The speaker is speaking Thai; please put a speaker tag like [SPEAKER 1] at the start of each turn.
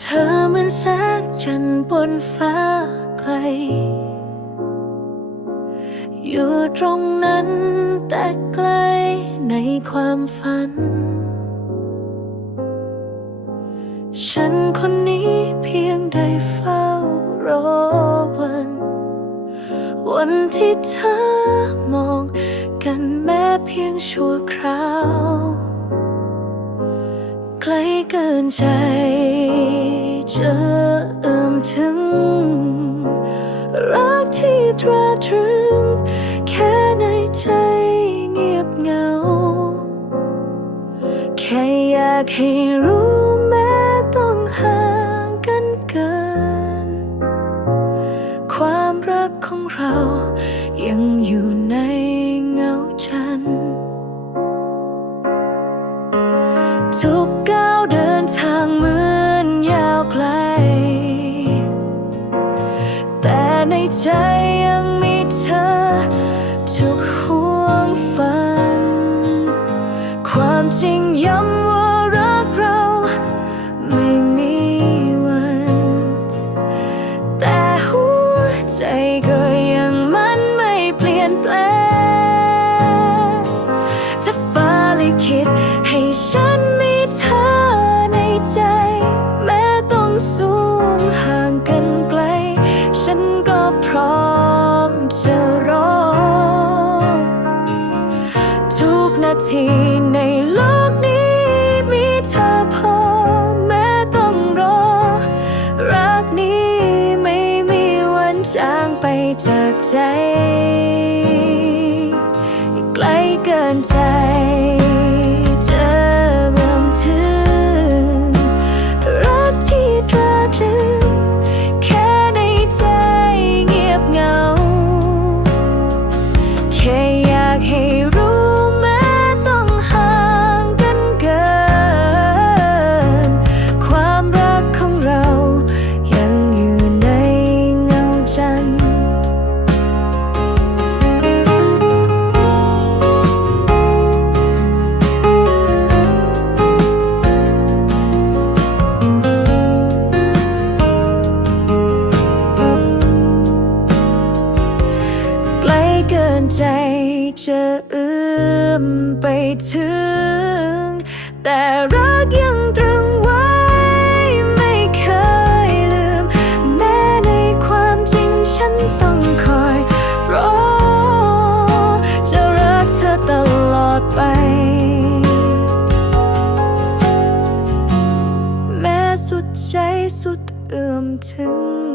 [SPEAKER 1] เธอเหมือนแสงจันทร์บนฟ้าไกล อยู่ตรงนั้นแต่ไกลในความฝัน ฉันคนนี้เพียงได้เฝ้ารอวัน วันที่เธอมองกันแม้เพียงชั่วคราว ไกลเกินใจ จะเอื้อมถึง รักที่ตราตรึง แค่ในใจเงียบเหงา แค่อยากให้รู้แม้ต้องห่างกันเกิน ความรักของเรายังอยู่ในเงาจันทุกกาว ใจยังมีเธอ ทุกห่วงฝัน ความจริงย้ำ รอ ทุกนาทีในโลกนี้มีเธอพอแม้ต้องรอ รักนี้ไม่มีวันจางไปจากใจ ใกล้เกินใจ อื้อมไปถึง แต่รักยังตรึงไว้ ไม่เคยลืม แม้ในความจริงฉันต้องคอยรอ จะรักเธอตลอดไป แม้สุดใจสุดเอื้อมถึง